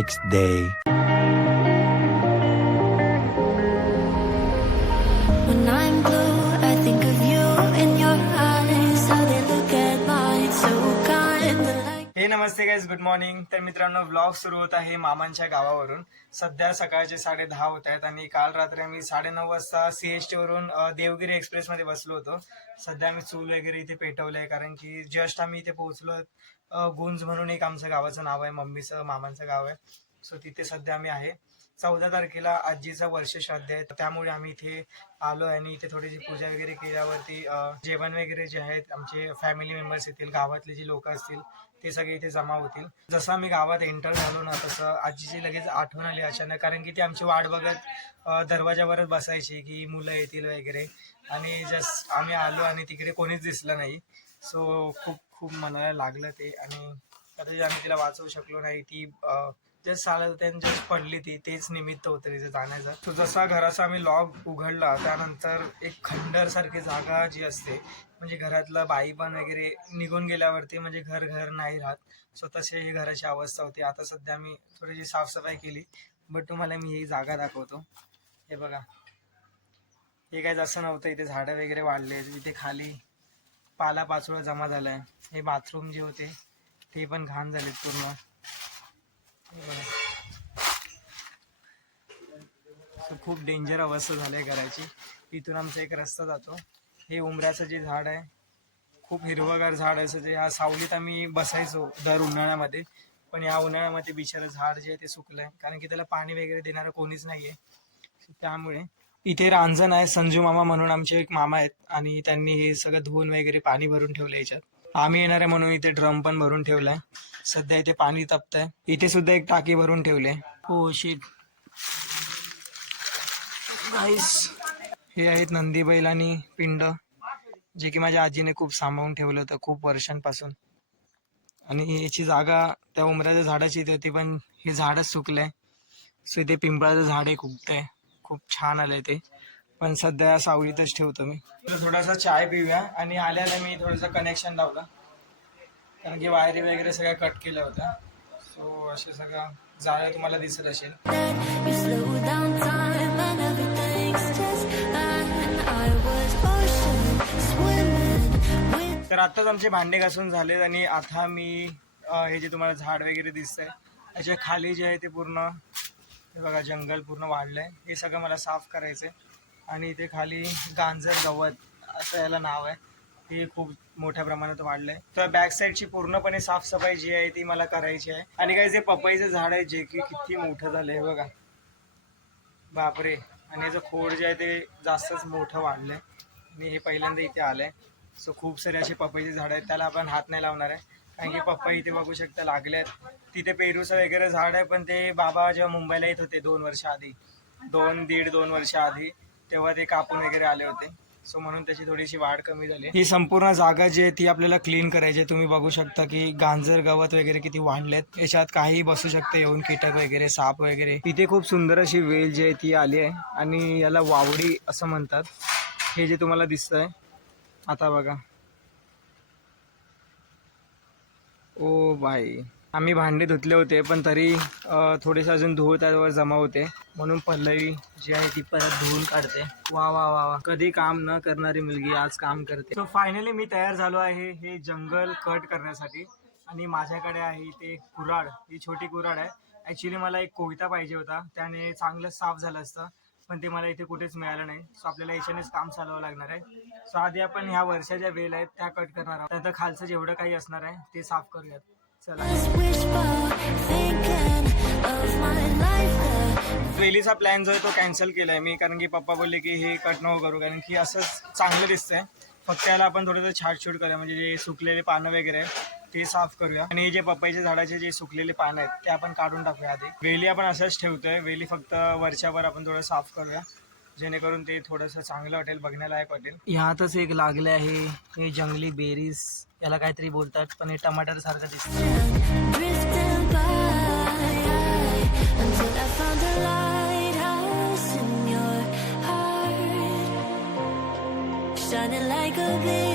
next day. When I'm blue, I think of you in your eyes. How they look at mine, so kind of like. हे नमस्ते guys good morning तर मित्रांनो blog सुरू होत आहे मामांच्या गावावरून सध्या सकाळचे साडे दहा होत आहेत आणि काल रात्री आम्ही साडेनऊ वाजता सीएसटी वरून अ, देवगिरी एक्सप्रेस मध्ये बसलो होतो सध्या आम्ही चूल वगैरे इथे पेटवलंय कारण की जस्ट आम्ही इथे पोहोचलो गुंज म्हणून एक आमचं गावाचं नाव आहे मम्मीचं मामांचं गाव आहे. सो तिथे सध्या आम्ही आहे. चौदा तारखेला आजीचा वर्ष श्राद्ध आहे. तर त्यामुळे आम्ही इथे आलो आणि इथे थोडीशी पूजा वगैरे केल्यावरती जेवण वगैरे जे आहेत आमचे फॅमिली मेंबर्स येतील गावातले जे लोक असतील ते सगळे इथे जमा होतील. जसं आम्ही गावात एंटर झालो ना तसं आजीची लगेच आठवण आली अचानक. कारण की ती आमची वाट बघत दरवाजावरच बसायची की मुलं येतील वगैरे. आणि जस्ट आम्ही आलो आणि तिकडे कोणीच दिसलं नाही. सो खूप खूप मनाला लागलं ते आणि कदाचित जे आम्ही तिला वाचवू शकलो नाही. ती जस्ट चालत होते आणि जस्ट पडली ती तेच निमित्त होतं तिथे जाण्याचं. तो जसा घराचा आम्ही लॉग उघडला त्यानंतर एक खंडर सारखी जागा जी असते म्हणजे घरातलं बाई पण वगैरे निघून गेल्यावरती म्हणजे घर घर नाही राहत. सो ही घराची अवस्था होती. आता सध्या आम्ही थोडीशी साफसफाई केली बट तुम्हाला मी ही जागा दाखवतो. हे बघा. हे काय जसं नव्हतं इथे झाडं वगैरे वाढले इथे खाली पाला पाचोळा जमा झालाय. हे बाथरूम जे होते ते पण घाण झालेत पूर्ण. खूप डेंजर अवस्था झाली आहे घराची. इथून आमचा एक रस्ता जातो. हे उमऱ्याचं जे झाड आहे खूप हिरवगार झाड आहे. असं जे ह्या सावलीत आम्ही बसायचो दर उन्हाळ्यामध्ये. पण या उन्हाळ्यामध्ये बिचारं झाड जे आहे ते सुकलं आहे कारण की त्याला पाणी वगैरे देणारं कोणीच नाही आहे त्यामुळे इथे रांजण आहे संजू मामा म्हणून आमचे एक मामा आहेत आणि त्यांनी हे सगळं धुवून वगैरे पाणी भरून ठेवलं याच्यात. आम्ही येणार आहे म्हणून इथे ड्रम पण भरून ठेवलाय. सध्या इथे पाणी तपतंय. इथे सुद्धा एक टाकी भरून ठेवले हो शीट हे आहेत नंदी बैल आणि पिंड जे की माझ्या आजीने खूप सांभाळून ठेवलं होतं खूप वर्षांपासून. आणि याची जागा त्या उमराच्या झाडाची इथे होती पण हे झाडच सुकलंय. सो इथे पिंपळाचं झाड एक उगतंय. खूप छान आलंय ते. पण सध्या सावलीतच ठेवतो मी. थोडासा चाय पिऊया. आणि आल्याला मी थोडंसं कनेक्शन लावलं. कारण की वायरी वगैरे सगळ्या कट केल्या होत्या. सो असे सगळं जाळ्या तुम्हाला दिसत असेल. तर आताच आमचे भांडे घासून झालेत आणि आता मी हे जे तुम्हाला झाड वगैरे दिसतंय त्याच्याखाली जे आहे ते पूर्ण हे बघा जंगल पूर्ण वाढलंय. हे सगळं मला साफ करायचंय. आणि इथे खाली गांजर गवत असं याला नाव आहे. ते खूप मोठ्या प्रमाणात वाढलंय. तर बॅक साईडची पूर्णपणे साफसफाई जी आहे ती मला करायची आहे. आणि काही जे पपईचं झाड आहे जे की किती मोठं झालंय हे बघा. बापरे. आणि याचं खोड जे आहे ते जास्तच मोठं वाढलंय. आणि हे पहिल्यांदा इथे आलंय. सो खूप सारे असे पपईचे झाड आहेत त्याला आपण हात नाही लावणार आहे. कारण की पपई इथे बघू शकता लागले आहेत तिथे पेरूचं वगैरे झाड आहे पण ते बाबा जेव्हा मुंबईला येत होते दोन वर्ष आधी दोन दीड दोन वर्ष आधी तेव्हा ते कापून वगैरे आले होते. सो म्हणून त्याची थोडीशी वाढ कमी झाली. ही संपूर्ण जागा जी आहे ती आपल्याला क्लीन करायची आहे. तुम्ही बघू शकता की गांजर गवत वगैरे किती वाढलेत. याच्यात काही बसू शकते येऊन कीटक वगैरे साप वगैरे. इथे खूप सुंदर अशी वेल जी आहे ती आली आहे. आणि याला वावडी असं म्हणतात. हे जे तुम्हाला दिसतंय आता बघा. ओ भाई आम्ही भांडे धुतले होते पण तरी थोडेसे अजून धूळ त्यावर जमा होते. म्हणून पल्लवी जी आहे ती परत धुवून काढते. वा वा वा वा. कधी काम न करणारी मुलगी आज काम करते. सो फायनली मी तयार झालो आहे हे जंगल कट करण्यासाठी. आणि माझ्याकडे आहे इथे कुराड ही छोटी कुराड आहे. ॲक्च्युली मला एक कोयता पाहिजे होता. त्याने चांगलं साफ झालं असतं. पण ते मला इथे कुठेच मिळालं नाही. सो आपल्याला याच्यानेच काम चालवावं लागणार आहे. सो आधी आपण ह्या वर्षाच्या वेल आहेत त्या कट करणार आहोत. त्यानंतर खालचं जेवढं काही असणार आहे ते साफ करूयात. चला. वेलीचा प्लॅन जो आहे तो कॅन्सल केलाय मी. कारण की पप्पा बोलले की हे कट नको करू. कारण की असंच चांगलं दिसतंय. फक्त याला आपण थोडंसं छाटछूट करूया म्हणजे जे सुकलेले पानं वगैरे ते साफ करूया. आणि जे पपईच्या झाडाचे जे सुकलेले पानं आहेत ते आपण काढून टाकूया आधी. वेली आपण असंच ठेवतोय. वेली फक्त वरच्यावर आपण थोडं साफ करूया जेणेकरून ते थोडंसं चांगलं वाटेल बघण्यालायक वाटेल. ह्यातच एक लागले आहे हे जंगली बेरीज. याला काहीतरी बोलतात पण हे टमाटर सारखं दिसतं running like a bee.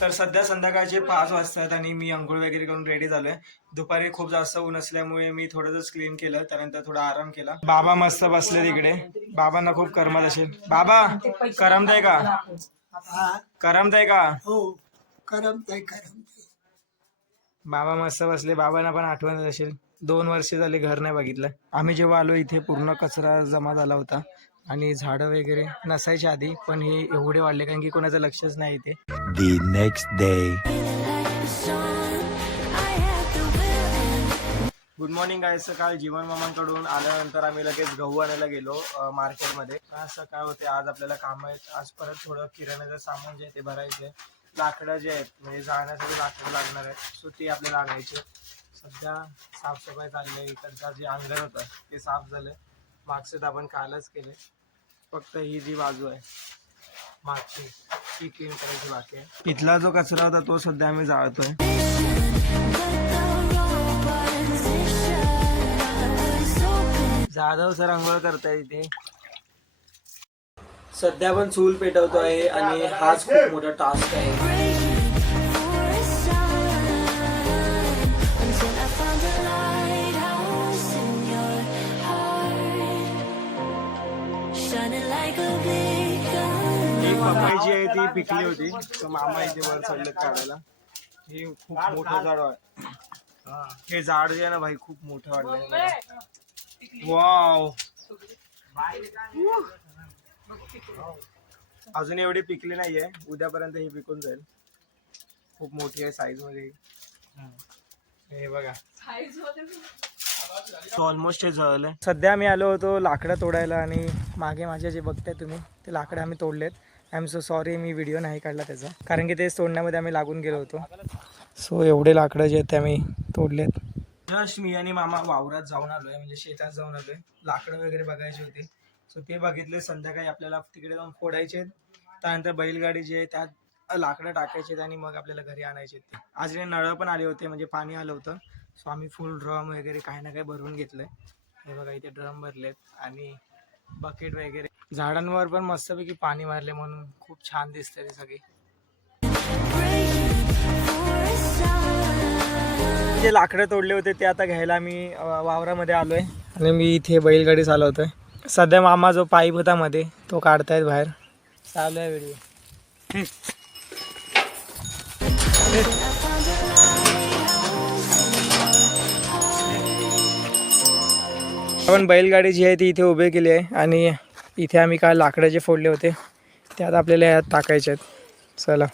तर सध्या संध्याकाळचे पाच वाजतात आणि मी अंघोळ वगैरे करून रेडी झालोय. दुपारी खूप जास्त ऊन असल्यामुळे मी थोडंसं क्लीन केलं त्यानंतर थोडा आराम केला. बाबा मस्त बसले तिकडे बाबांना खूप करमत असेल. बाबा करमतंय का? हा करमतंय का? हो करमतय करमतय. बाबा मस्त बसले. बाबांना पण आठवण असेल. दोन वर्ष झाले घर नाही बघितलं. आम्ही जेव्हा आलो इथे पूर्ण कचरा जमा झाला होता. आणि झाडं वगैरे नसायच्या आधी पण हे एवढे वाढले कारण की कोणाचं लक्षच नाही इथे. The next day. Good morning आहे सकाळ जीवन मामांकडून आल्यानंतर आम्ही लगेच गहू आणायला गेलो अ, मार्केटमध्ये. आज सकाळ होते? आज आपल्याला काम आहेत. आज परत थोडं किराण्याचं सामान जे आहे ते भरायचे लाकडं जे आहेत म्हणजे जाण्यासाठी लाकडं लागणार आहेत. सो ते आपल्याला आणायचे सध्या साफसफाई चालली आहे. इकडचा जे अंगण होतं ते साफ झालं. मागचं तर आपण कालच केले. फक्त ही जी बाजू आहे मागची ती क्लीन करायची बाकी आहे. इथला जो कचरा होता तो सध्या आम्ही जाळतोय. जाधव सर आंघोळ करताय इथे. सध्या पण चूल पेटवतो आहे आणि हाच खूप मोठा टास्क आहे. एक पपई जी आहे ती पिकली होती. तर मामा इथे वर चढलेत काढायला. हे खूप मोठं झाड आहे. हे झाड जे आहे ना भाई खूप मोठं वाढलंय. वाव अजून एवढी पिकली नाहीये. उद्यापर्यंत ही पिकून जाईल. खूप मोठी आहे साईजमध्ये. हे बघा. ऑलमोस्ट हे जळलंय. सध्या आम्ही आलो होतो लाकडं तोडायला आणि मागे माझे जे बघताय तुम्ही ते लाकडं आम्ही तोडलेत. आय एम सो सॉरी मी व्हिडिओ नाही काढला त्याचा. कारण की तेच तोडण्यामध्ये आम्ही लागून गेलो होतो. सो एवढे लाकडं जे आहेत ते आम्ही तोडलेत. जस्ट मी आणि मामा वावरात जाऊन आलोय म्हणजे शेतात जाऊन आलोय. लाकडं वगैरे बघायचे होते. सो ते बघितले संध्याकाळी आपल्याला तिकडे जाऊन फोडायचे. त्यानंतर बैलगाडी जी आहे त्यात लाकडं टाकायचे आणि मग आपल्याला घरी आणायचे ते. आज नळं पण आले होते म्हणजे पाणी आलं होतं. सो आम्ही फुल ड्रम वगैरे काही ना काही भरून घेतलंय. हे बघा इथे ड्रम भरलेत आणि बकेट वगैरे. झाडांवर पण मस्तपैकी पाणी मारले म्हणून खूप छान दिसते ते सगळे. जे लाकडं तोडले होते ते आता घ्यायला मी वावरामध्ये वावरामध्ये आलोय. आणि मी इथे बैलगाडी चालवतोय. सध्या मामा जो पाईप होता मध्ये तो काढतायत बाहेर. चालू आहे व्हिडिओ. आपण बैलगाडी जी आहे ती इथे उभे केली आहे आणि इथे आम्ही काय लाकडं जे फोडले होते. ते आता आपल्याला यात टाकायचे आहेत. चला.